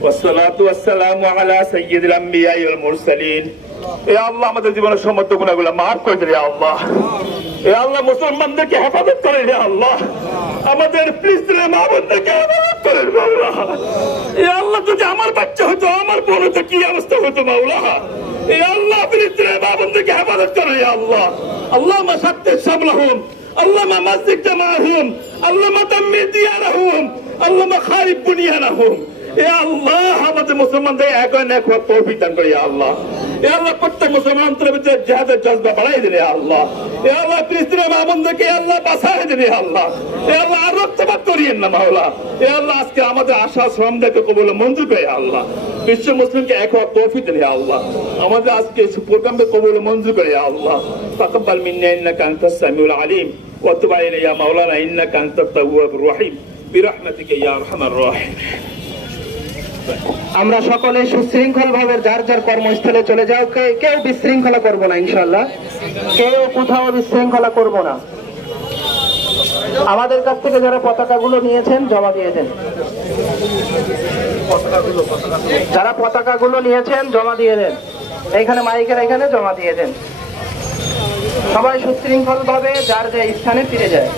والصلاة والسلام على سيد الأنبياء والمرسلين يا الله আমাদের জীবনের সমস্ত গুনাহগুলো maaf করে দিন ইয়া আল্লাহ ইয়া আল্লাহ মুসলমানদেরকে হেফাজত করেন ইয়া আল্লাহ আমাদের ফিলিস্তিনের মা-বোনদেরকে হেফাজত করেন মাওলা ইয়া আল্লাহ যদি আমার বাচ্চা হতো আমার বোন হতো কি অবস্থা হতো মাওলা ইয়া আল্লাহ ফিলিস্তিনের মা-বোনদেরকে হেফাজত করেন ইয়া আল্লাহ আল্লাহুম্মা সাত্তির শামলাহুম আল্লাহুম্মা মাসজিদ জামাহুম আল্লাহুম্মা দাম্মির দিয়ারহুম আল্লাহুম্মা খারিব বুনিয়ানহুম ইয়া আল্লাহ আমাদের মুসলমানদের এক হওয়ার তৌফিক দান করে ইয়া আল্লাহ ইয়া আল্লাহ প্রত্যেক মুসলমানদের ভিতরে জিহাদের জজবা বাড়াই দিন ইয়া আল্লাহ ইয়া আল্লাহ ফিলিস্তিনের মা-বোনদেরকে আল্লাহ বাঁচাই দিন ইয়া আল্লাহ ইয়া আল্লাহ আর রক্তপাত করিয়েন না মাওলা ইয়া আল্লাহ আজকে আমাদের আশা শ্রমদেরকে কবুল মঞ্জুর করে ইয়া আল্লাহ বিশ্ব মুসলিমকে এক হওয়ার তৌফিক দেন ইয়া আল্লাহ আমাদের আজকে প্রোগ্রামকে কবুল মঞ্জুর করে ইয়া আল্লাহ তাকাব্বাল মিন্না ইন্নাকা আনতাস সামিউল আলিম ওয়া তুব আলাইনা ইয়া মাওলানা ইন্নাকা আনতাত তাওয়াবুর রহিম বিরহমাতিকা ইয়া আরহামার রাহিম। আমরা সকলে সুশৃঙ্খল ভাবে যার যার কর্মস্থলে চলে যাও, কেউ বিশৃঙ্খলা করবো না, ইনশাআল্লাহ কেউ কোথাও বিশৃঙ্খলা করব না। আমাদের কাছ থেকে যারা পতাকাগুলো নিয়েছেন জমা দিয়ে দেন, যারা পতাকাগুলো নিয়েছেন জমা দিয়ে দেন, এইখানে মাইকের এখানে জমা দিয়ে দেন। সবাই সুশৃঙ্খল ভাবে যার যে স্থানে ফিরে যায়।